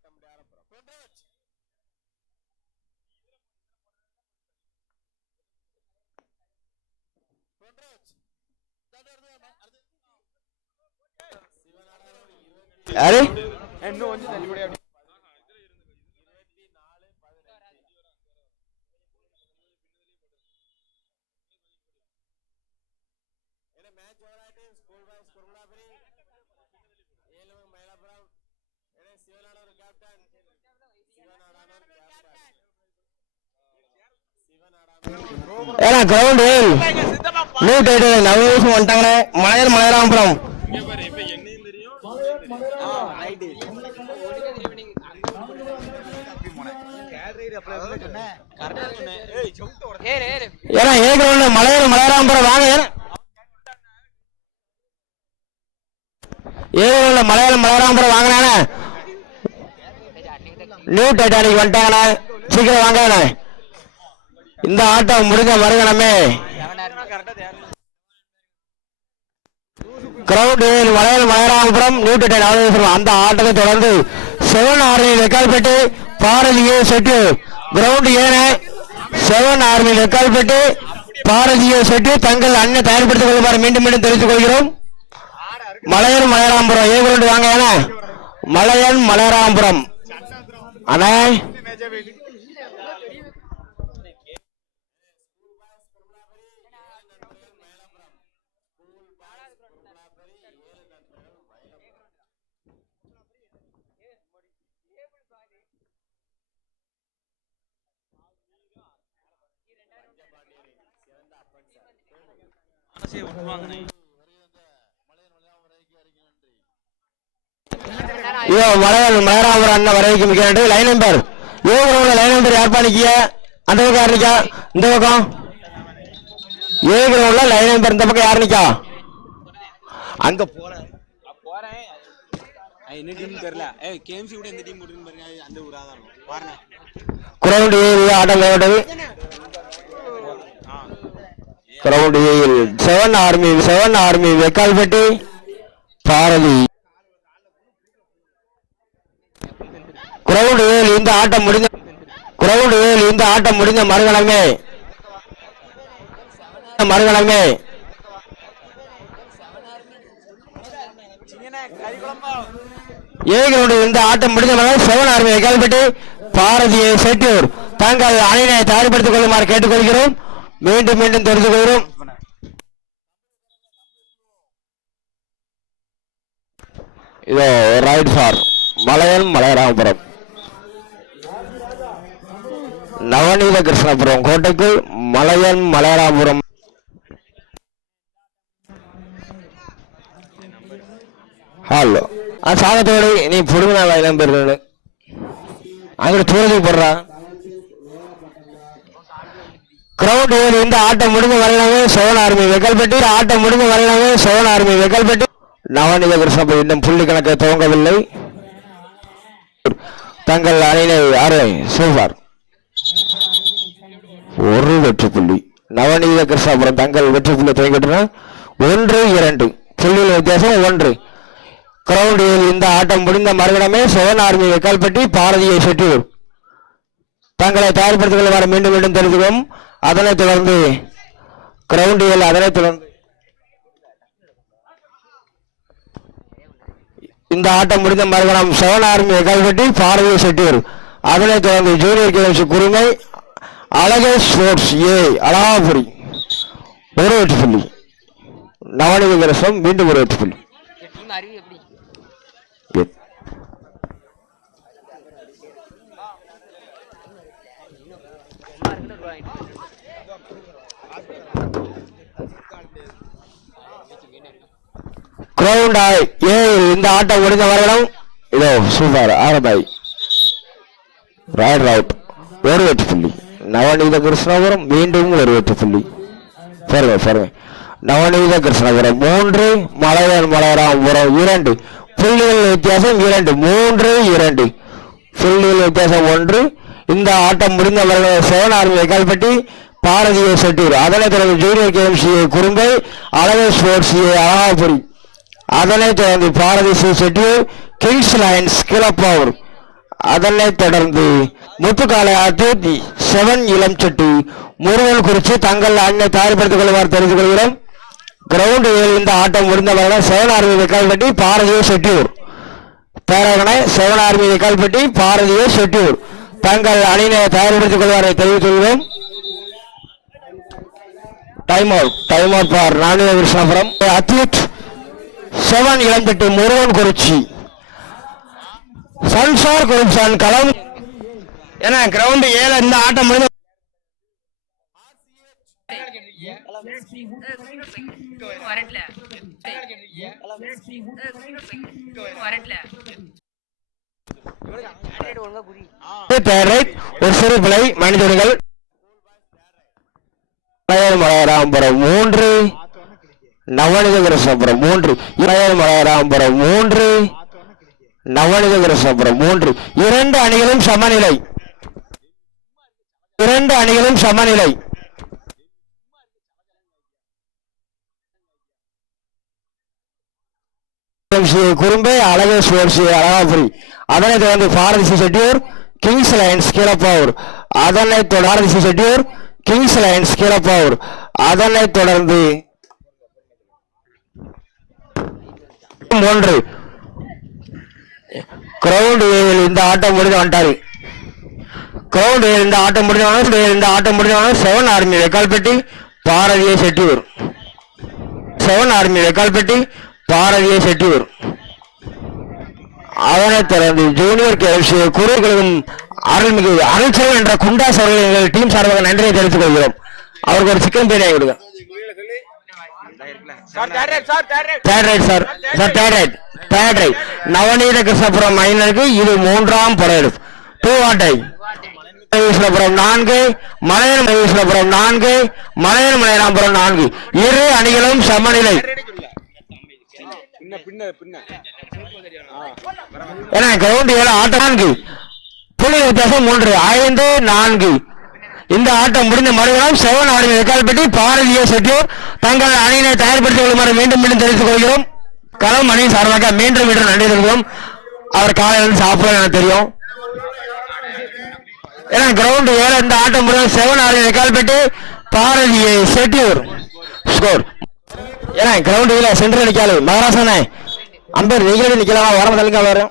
ஆட்டம் ஆரம்பம் கொண்டராஜ் கொண்டராஜ் யாரு இன்னும் ஏன்னா கிரவுண்டு நியூ நவ நவீசம் வந்துட்டாங்கண்ணே மலையர் மலையராமபுரம் ஏன்னா ஏ கிரவுண்ட் மலையர் மலையராமபுரம் வாங்க ஏன்னா மலையாளம் கிரவுண்டு மலையர் மலையராமபுரம் வாங்கினானே நியூ டைட்டானிக் வந்துட்டாங்கண்ணே. சீக்கிரம் வாங்கண்ணே இந்த ஆட்டம் முடிஞ்ச மறுகணமே. கிரவுண்ட் வளையல் மலையராமபுரம் நியூ டென் ஆலோசனை அந்த ஆட்டத்தை தொடர்ந்து செவன் ஆர்மி வெக்கால்பேட்டு பாரதிய செட்டு. கிரவுண்ட் ஏன செவன் ஆர்மி வெக்கால்பேட்டு பாரதிய செட்டு. தங்கள் அண்ணன் தயார்படுத்திக் கொள்ளுமாறு மீண்டும் மீண்டும் தெரிவித்துக் கொள்கிறோம். மலையன் மலையராமபுரம். ஏ கிரவுண்ட் வாங்க ஏன மலையன் மலையராமபுரம். அண்ணா. ஐயோ மலையாள மலையராமபுரம் அண்ணன் வரவேற்க மிக்க நன்றி லைன் நம்பர் ஏ கிரவுண்ட்ல லைன் நம்பர் யார் பண்ணிக்கிய அந்த பக்கம் யார் நிக்கா? இந்த பக்கம். ஏ கிரவுண்ட்ல லைன் நம்பர் இந்த பக்கம் யார் நிக்கா? அங்க போற. போறேன் என்ன டீம் தெரியல. ஏ கேஎம்சி கூட எந்த டீம் போட்டுன்னு பாருங்க. அது அந்த ஊர் ஆதாரம் பாருங்க கிரவுண்ட் ஏழு ஆட்டம் விளையாட்டது ground seven army seven army Vekkalpatti Bharathi ground ஏழு இந்த ஆட்டம் முடிந்த கிரவுண்ட் ஏழு இந்த ஆட்டம் முடிந்த மறுகணமே மறுகணமே ஏ இந்த ஆட்டம் முடிஞ்ச செவன் ஆர்மி வெக்கால்பட்டி பாரதியை செட்டியூர். தாங்கள் அணியினை தயார்படுத்திக் கொள்ளுமாறு கேட்டுக்கொள்கிறோம். மீண்டும் மீண்டும் தெரிந்து கொள்கிறோம். இதோ ரைட் ஃபார் மலையன் மலையராமபுரம். நவநீத கிருஷ்ணபுரம் கோட்டைக்குள் மலையன் மலையராமபுரம். ஹலோ ஆ சாகத்தோடு நீ புடுங்கினா வயலம் பெறுறது அங்கிட்டு தூரத்துக்கு போடுறான் கிரவுண்ட் ஏழு இந்த ஆட்டம் முடிஞ்ச வரலாமே சோழன் ஆர்மி வெக்கல்பட்டி ஆட்டம் முடிஞ்ச வரலாமே சோழன் ஆர்மி வெக்கல்பட்டி நவநீத கிருஷ்ணபுரம் இன்னும் புள்ளி கணக்கை துவங்கவில்லை. தங்கள் அணியினை ஆறு சூப்பர். ஒரு வெற்றி புள்ளி. நவநீத கிருஷ்ணபுரம் தங்கள் வெற்றி புள்ளி துவங்கிட்டன ஒன்று இரண்டு. புள்ளியில் வித்தியாசம் ஒன்று. கிரவுண்ட் ஏழு இந்த ஆட்டம் முடிந்த மறுகணமே சோழன் ஆர்மி வெக்கால்பட்டி பாரதியை செட்டியூர் தங்களை தயார்படுத்திக் கொள்ளுமாறு மீண்டும் மீண்டும் தெரிவிக்கிறோம் அதனைத் தொடர்ந்து கிரவுண்ட் ஏழு அதனைத் தொடர்ந்து இந்த ஆட்டம் முடிந்த மறுபடியும் செவன் ஆர்மி வெக்கால்பட்டி பாரதிய செட்டியூர். அதனைத் தொடர்ந்து ஜூனியர் கேம்ஸ் குருமை அழகே ஸ்போர்ட்ஸ் ஏ அழகாபுரி. ஒரு வெற்றி புள்ளி. நவநீத கிரசம் மீண்டும் ஒரு வெற்றி புள்ளி. கிரவுண்ட் ஏ இந்த ஆட்டம் முடிந்த வரணும் இதோ சூப்பர் ஆரபாய் ராய்ட் ரவுட் ஒரு வெற்றி புள்ளி. நவநீத கிருஷ்ணபுரம் மீண்டும் ஒரு வெற்றி புள்ளி. பாருங்க பாருங்க நவநீத கிருஷ்ணபுரம் மூன்று மலையன் மலையராமபுரம் இரண்டு. புள்ளிகள் வித்தியாசம் இரண்டு மூன்று இரண்டு. புள்ளிகள் வித்தியாசம் ஒன்று. இந்த ஆட்டம் முடிந்த வரையில் செவன் ஆர்மி வெக்கால்பட்டி பாரதிய செட்டூர் அதனைத் தொடர்ந்து ஜூனியர் கேஎம்சிஏ குறும்பை அழகர் ஸ்போர்ட்ஸ் அழகாபுரி. அதனைத் தொடர்ந்து Bharathi C Chettiyur kings lions கிளப்பவர் அதனைத் தொடர்ந்து முத்துக்காலை அத்லெட் செவன் இளம் செட்டி. முருகன் குறித்து தங்கள் அண்ணை தயார்படுத்திக் கொள்வார் தெரிந்து கொள்கிறோம். கிரவுண்ட் இந்த ஆட்டம் முடிந்தவர்கள் செவன் ஆர்மி வெக்கால்பட்டி பாரதிய செட்டியூர். பேரகனை செவன் ஆர்மி வெக்கால்பட்டி பாரதிய செட்டியூர். தங்கள் அணியினை தயார்படுத்திக் கொள்வாரை தெரிவித்துள்ளோம் time out time out for ராணுவ கிருஷ்ணபுரம் அத்லீட் செவன் இளம்பெட்டு முருகன் குறிச்சி சன்சார் குறிச்சான் களம் ஏன்னா கிரவுண்ட் ஏழு இந்த ஆட்டம் முடிஞ்ச ஒரு சிறு பிழை மனிதர்கள் மூன்று நவனித கிருஷ்ணபுரம் மூன்று. மலையாளபுரம் மூன்று. நவனித கிருஷ்ணபுரம் மூன்று. இரண்டு அணிகளும் சமநிலை. இரண்டு அணிகளும் சமநிலை. குறும்பை அழகு ஸ்போர்ட்ஸ் அழகாபுரி. அதனை தொடர்ந்து பாரதிசி செட்டியூர் கிங்ஸ் லைன்ஸ் கீழப்பாவூர். அதனை தொடர்ந்து செட்டியூர் கிங்ஸ் லைன்ஸ் கீழப்பாவூர். அதனை தொடர்ந்து ஒன்று கிரவுண்ட் இந்த ஆட்டம் முடிஞ்சு வந்துட்டாரு. கிரவுண்ட் இந்த ஆட்டம் முடிஞ்சவனும் இந்த ஆட்டம் முடிஞ்சவன செவன் ஆர்மி வெக்கால்பட்டி பாரதியை செட்டியூர் செவன் ஆர்மி வெக்கால்பட்டி பாரதியை செட்டியூர் அவனை தொடர்ந்து ஜூனியர் கேஎஃப்சி குருக்களும் அருள்மிகு அருள்செல்வன் என்ற குண்டாஸ் அவர்கள் எங்கள் டீம் சார்பாக நன்றியை தெரிவித்துக் கொள்கிறோம். அவருக்கு ஒரு சிக்கன் பிரியாணி கொடுங்க. Third right sir sir third right third right Navaneetha Krishnapuram மைனருக்கு இது மூன்றாம் படையெடுப்பு டூ வாட்டை மகேஸ்வரபுரம் நான்கு மலையன் மகேஸ்வரபுரம் நான்கு மலையன் மலையராம்புரம் நான்கு. இரு அணிகளும் சமநிலை. ஏன்னா கிரவுண்ட் ஏழு ஆட்டம் நான்கு. புள்ளி வித்தியாசம் மூன்று ஐந்து நான்கு. இந்த ஆட்டம் முடிந்த மறுநாள் செவன் ஆர்மி வெக்கால்பட்டி பாரதிய செட்டியூர் தங்கள் அணியினை தயார்படுத்திக் கொள்ளுமாறு மீண்டும் மீண்டும் தெரிவித்துக் கொள்கிறோம். களம் அணியின் சார்பாக மீண்டும் மீண்டும் நன்றி தெரிவிக்கிறோம். அவர் காலையில் சாப்பிட எனக்கு தெரியும். ஏன்னா கிரவுண்ட் வேற இந்த ஆட்டம் முடிந்த seven army Vekkalpatti Bharatiya Chettiyur score ஏன்னா கிரவுண்ட் இல்லை சென்டர் நிற்காது மகாராசனே அம்பர் நீங்களே நிக்கலாம்? வர தள்ளுங்க வரும்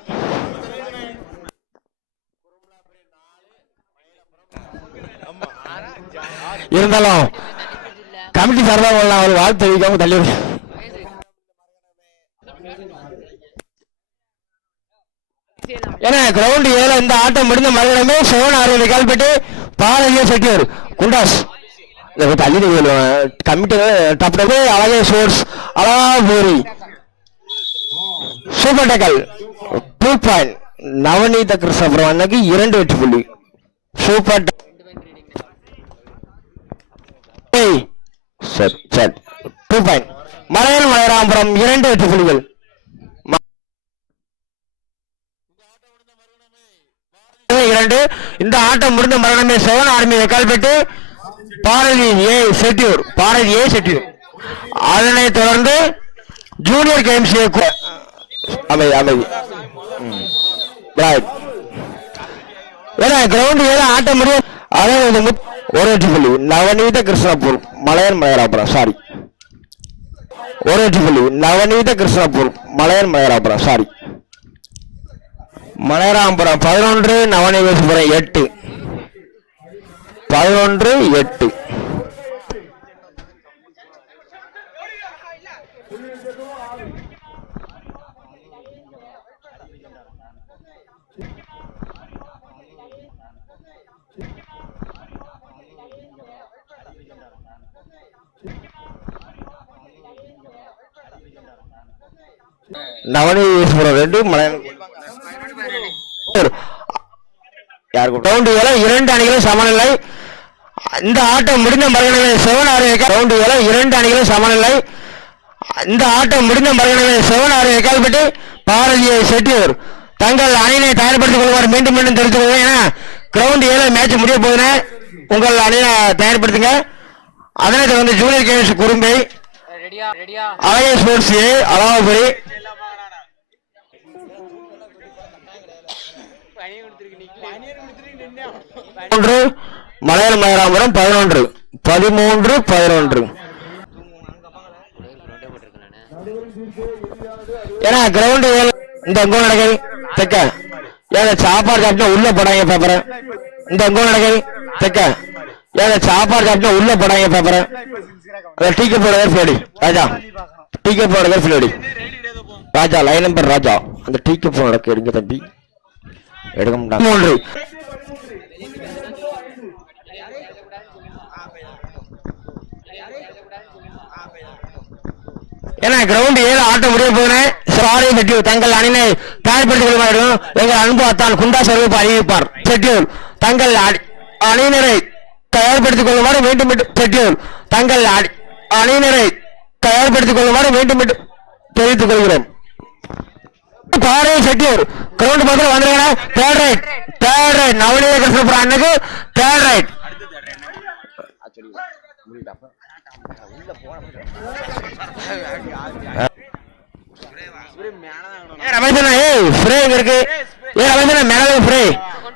இருந்தாலும் கமிட்டி சார்பாக உள்ள ஒரு வாழ்த்து தெரிவிக்காம தள்ளி ஏன்னா கிரவுண்ட் ஏழு இந்த ஆட்டம் முடிந்த மறுபடியுமே செவன் ஆறு கால்பட்டு பாலையே செட்டியூர் குண்டாஸ். இதை போய் தள்ளி கமிட்டி டப் டப்பு அழகே சோர்ஸ் அழகா பூரி. சூப்பர் டக்கல் டூ பாயிண்ட் நவநீத கிருஷ்ணபுரம் அன்னைக்கு இரண்டு வெற்றி புள்ளி. சூப்பர் ட- ஏய், சரி சரி. டூ பாயிண்ட் மலையல் மலையராம்புரம் இரண்டு வெற்றி புள்ளிகள் இரண்டு இந்த ஆட்டம் முடிந்த மரணமே செவன் ஆர்மி பெற்று பாரதி ஏ செட்டியூர் பாரதி ஏ செட்டியூர். அதனை தொடர்ந்து ஜூனியர் கேம்ஸ் அமைதி அமைதி ஏன்னா கிரவுண்ட் ஏதோ ஆட்ட முடியும் அதாவது இந்த முத்- நவநீத கிருஷ்ணபூர் மலையன் மலையராபுரம் சாரி ஒரு வெற்றி நவநீத கிருஷ்ணபூர் மலையன் மலையராபுரம் சாரி மலையராம்புரம் பதினொன்று நவநீதபுரம் எட்டு. பதினொன்று எட்டு. நவநீதேஸ்வரம் ரெண்டு மலையன் ரவுண்டு வேலை இரண்டு அணிகளும் சமநிலை. இந்த ஆட்டம் முடிந்த மறுகணமே செவன் ஆறு ரவுண்டு வேலை இரண்டு அணிகளும் சமநிலை இந்த ஆட்டம் முடிந்த மறுகணமே செவன் ஆறு எக்கால்பட்டு பாரதிய செட்டியூர் தங்கள் அணியினை தயார்படுத்திக் கொள்வார் மீண்டும் மீண்டும் தெரிவித்துக் கொள்வேன் ஏன்னா கிரவுண்ட் ஏழு மேட்ச் முடிய போகுதுன்னா உங்கள் அணியை தயார்படுத்துங்க அதனை தொடர்ந்து ஜூனியர் கேம்ஸ் குறும்பை அழகிய ஸ்போர்ட்ஸ் ஏ மூன்று மலையாள மலைராமபுரம் பதினொன்று. பதிமூன்று பதினொன்று. ஏன்னா கிரவுண்ட் இந்த எங்கோ நடக்கை தெக்க. ஏங்க சாப்பாடு சாப்பிட்டா உள்ள போடாங்க பேப்பரை. இந்த எங்கோ நடக்கை தெக்க. ஏங்க சாப்பாடு சாப்பிட்டா உள்ள போடாங்க பேப்பரை. டீக்க போடுறது ஃபிலடி ராஜா டீக்க போடுறது ஃபிலடி ராஜா லைன் நம்பர் ராஜா. அந்த டீக்க போன நடக்கு எடுங்க தம்பி. எடுக்க மாட்டாங்க. மூன்று. ஏன்னா கிரவுண்ட் ஏழு ஆட்டம் முடிய போகிறேன் சாரி தங்கள் அணினை தயார்படுத்திக் கொள்ளுமாறும் எங்கள் அன்பு அத்தான் குண்டா அறிவிப்பு அறிவிப்பார். செட்டியூர் தங்கள் அணியினரை தயார்படுத்திக் கொள்ளுமாறு மீண்டும் மீண்டும் செட்டியூர் தங்கள் அணியினரை தயார்படுத்திக் கொள்ளுமாறு மீண்டும் மீண்டும் தெரிவித்துக் கொள்கிறோம் செட்டியூர் கிரவுண்ட் பக்கத்தில் வந்துருங்க third right third right Navaneetha Krishnapuram அண்ணுக்கு third right ஏ ஏய் ஃப்ரே எங்க இருக்கு? ஏ ரமேஷண்ணா மேலே ஃப்ரே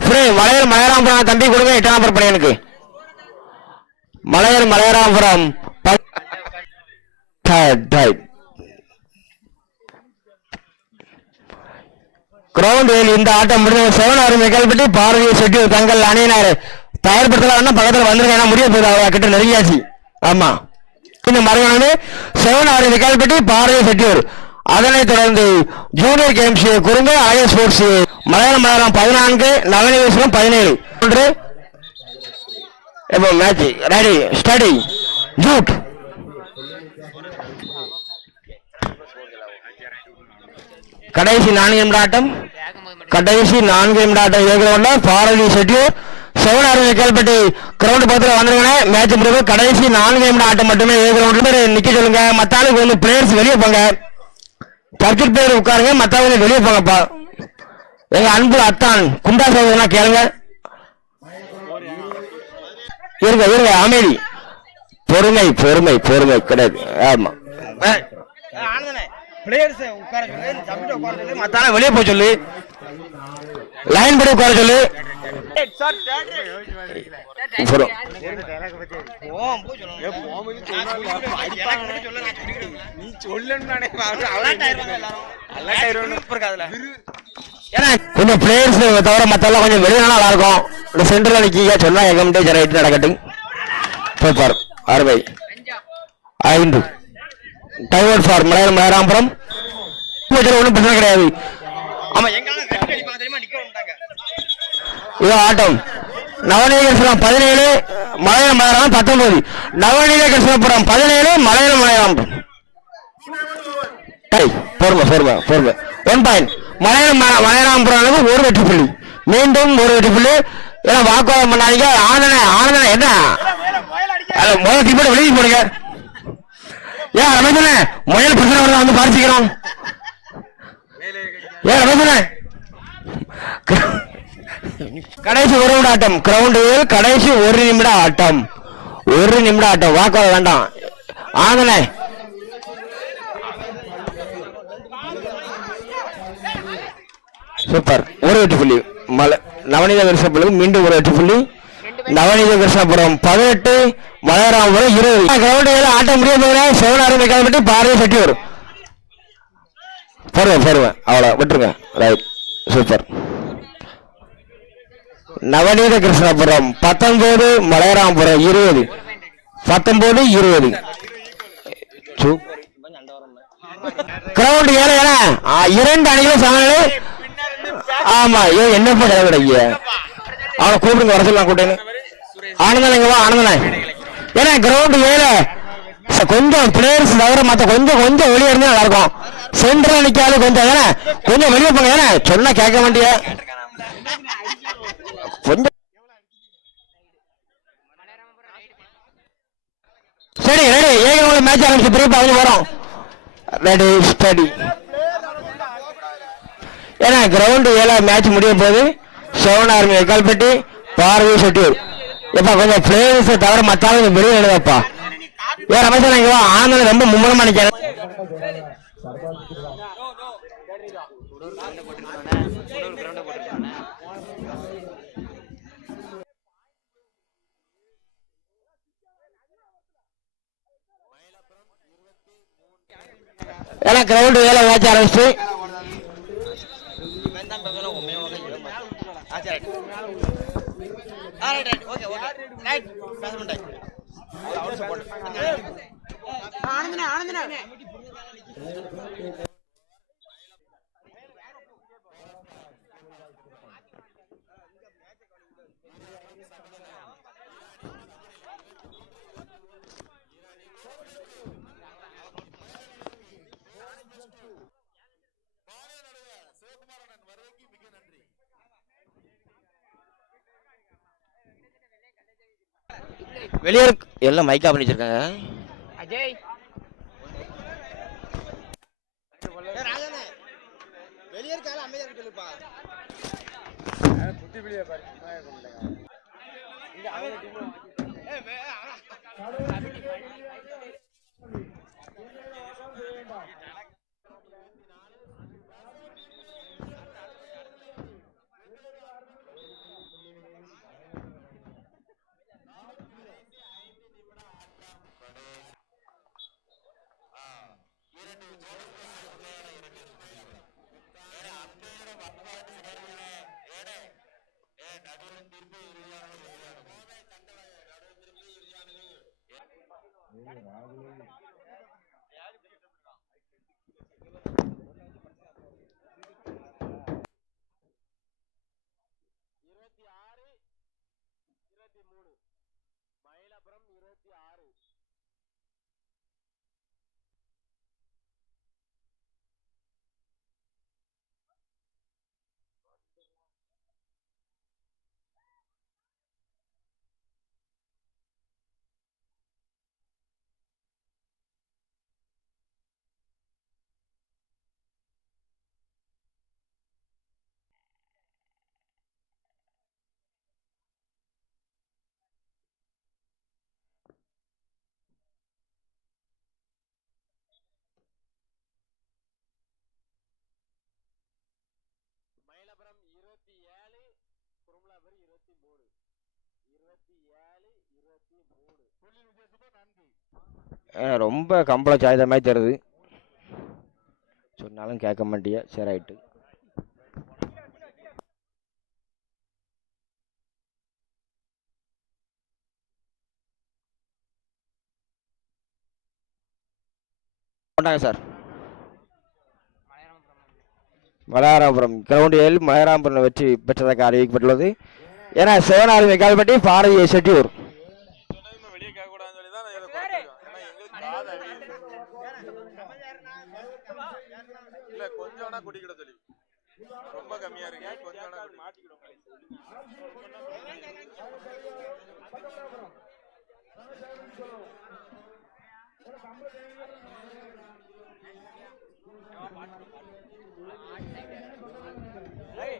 ஃப்ரே மலையர் மலையராமபுரம் தம்பி கொடுங்க எட்டாம் நம்பர் படி எனக்கு. மலையர் மலையராமபுரம் கிரௌண்டில் இந்த ஆட்டம் முடிஞ்ச செவன் மெகல்பட்டி பாரதிய செட்டி தங்கள் அணியினார். தயார்படுத்தலாம் பக்கத்துல வந்திருக்கேன் ஏன்னா முடிய போகுது அவ்வளோ கிட்ட நெருங்கியாச்சு. ஆமா. இந்த மறுவனு செவன் ஆறு மெகல்பட்டி பாரதி செட்டியூர். அதனைத் தொடர்ந்து ஜூனியர் கேம்ஸ் குறுங்கு ஆய ஸ்போர்ட்ஸ் மலையாளம் மலையாளம் பதினான்கு நவநீதம் பதினேழு. ஒன்று. இப்போ மேட்ச் ரெடி ஸ்டடி ஜூட் கடைசி நான்கு நிமிட ஆட்டம். கடைசி நான்கு நிமிட ஆட்டம். ஏற்கிறவங்க பாரதி செட்டியூர் செவன் அறுபது கேள்பட்டி கிரவுண்ட் பக்கத்தில் வந்துருங்க மேட்ச் முடிவு. கடைசி நான்கு நிமிட ஆட்டம் மட்டுமே ஏற்கிறவங்க பேர் நிக்க சொல்லுங்க. மத்த ஆளுக்கு வந்து பிளேயர்ஸ் வெளியே போங்க. சர்க்கிட் பிளேயர் உட்காருங்க. மத்தவங்க வெளியே போங்கப்பா. எங்க அன்பு அத்தான் குண்டா சோதனா கேளுங்க. இருங்க இருங்க அமைதி. பொறுமை பொறுமை பொறுமை கிடையாது. ஆமா. பிளேயர்ஸ் உட்கார சொல்லு வெளியே போய் சொல்லு. லைன் படி உட்கார சொல்லு. கொஞ்சம் பிளேயர்ஸ் தவிர மத்தெல்லாம் கொஞ்சம் வெளியே நல்லா இருக்கும் இந்த சென்டர்ல நிக்கீங்க சொன்னா எங்க ஜர நடக்கட்டும். சூப்பர் அறுவை ஐந்து. டைவர்ட் ஃபார் மலையாளம் மலையாராம்பரம் ஒன்றும் பிரச்சனை கிடையாது. ஆமா எங்கெல்லாம் ரெட் அடிப்பாங்க தெரியுமா? நிக்க விட்டாங்க இது ஆட்டம். நவநீத கிருஷ்ணம் பதினேழு மலையாளம் மலையாளம் பத்தொன்பது. நவநீத கிருஷ்ணபுரம் பதினேழு மலையாளம் மலையாளம். டேய், பொறுமை பொறுமை பொறுமை ஒன் பாயிண்ட் மலையாளம் ம- மலையாளம்புரம் அளவு ஒரு வெற்றி புள்ளி. மீண்டும் ஒரு வெற்றி புள்ளி. ஏன்னா வாக்குவாதம் பண்ணாதீங்க. ஆனந்தன ஆனந்தன என்ன? அது முதல் டிப்போட வெளியே போடுங்க. ஏன் ரமேஷன முயல் பிரச்சனை வருதா? வந்து பார்த்துக்கிறோம் ஏன் ரமேஷன கடைசி ஒரு நிமிட ஆட்டம். கிரவுண்டில் கடைசி ஒரு நிமிட ஆட்டம். ஒரு நிமிட ஆட்டம். வாக்குவாதம் வேண்டாம். ஆங்கண்ணே சூப்பர் ஒரு வெற்றி புள்ளி. மலை நவநீத கிருஷ்ணபுரம் மீண்டும் ஒரு வெற்றி புள்ளி. நவநீத கிருஷ்ணபுரம் பதினெட்டு மலையராமபுரம் இருபது. கிரவுண்டில் ஆட்டம் முடிய போகிறேன். சிவனாறு மெக்கால்பட்டி செட்டி வரும் போடுவேன் போடுவேன். அவ்வளோ விட்டுருங்க. ரைட் சூப்பர் நவநீத கிருஷ்ணபுரம் பத்தொன்பது மலையராமபுரம் இருபது. பத்தொன்பது இருபது. கிரவுண்ட் ஏழை ஏன்னா இரண்டு அணிகளும் சமநிலை. ஆமா ஐயோ என்னப்பா கிளம்பிட ஐயா அவனை கூப்பிடுங்க வர சொல்லலாம் கூட்டேன்னு ஆனந்தனங்க இங்க வா ஏன்னா கிரவுண்ட் ஏழை. கொஞ்சம் பிளேயர்ஸ் தவிர மத்த கொஞ்சம் கொஞ்சம் வெளியே இருந்தா நல்லா இருக்கும். சென்டர்ல நிக்காது கொஞ்சம் தானே கொஞ்சம் வெளியே போங்க தானே சொன்னா கேட்க மாட்டியா? கொஞ்சம் சரி ரெடி ஏகனோட மேட்ச் ஆரம்பிச்சு பிரேக் அவங்க வரோம். ரெடி ஸ்டடி ஏன்னா கிரவுண்ட் ஏழா மேட்ச் முடிய போது செவன் ஆர்மி கல்பட்டி பார்வை செட்டியூர் எப்பா கொஞ்சம் பிளேயர்ஸ் தவிர மத்தாலும் வெளியே எழுதப்பா ஏன் ரமேஷன் இங்க ரொம்ப மும்முரமா நினைக்கிறேன் ஏன்னா கிரவுண்டு வேலை வாட்ச ஆரம்பிச்சு ஆனந்தனா ஆனந்தனா. வெளியே எல்லாம் மைக்கா பண்ணி வச்சிருக்காங்க அஜய். இருபத்தி ಆರು மூணு. இருபத்தி ஏழு இருபத்தி மூணு. புள்ளி வித்தியாசமா நான்கு. ரொம்ப கம்பளம் சாய்ந்த மாதிரி தருது சொன்னாலும் கேட்க மாட்டியா? சரி ஆயிட்டு. கொண்டாங்க சார். மலையாராபுரம் கிரவுண்ட் ஏழு மலையாராபுரம் வெற்றி பெற்றதாக அறிவிக்கப்பட்டுள்ளது. ஏன்னா சிவனாரி கால்பட்டி பாரதிய செட்டியூர் வெளியே சொல்லி தான் கொஞ்சம் குடிக்கிட சொல்லி ரொம்ப கம்மியா இருக்கு